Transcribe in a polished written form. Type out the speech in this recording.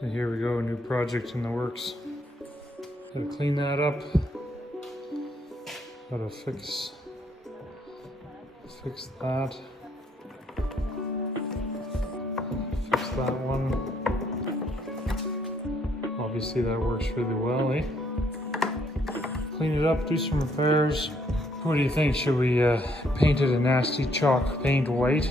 So here we go, a new project in the works. Gotta clean that up. Gotta fix that. Fix that one. Obviously that works really well, eh? Clean it up, do some repairs. What do you think? Should we paint it a nasty chalk paint white?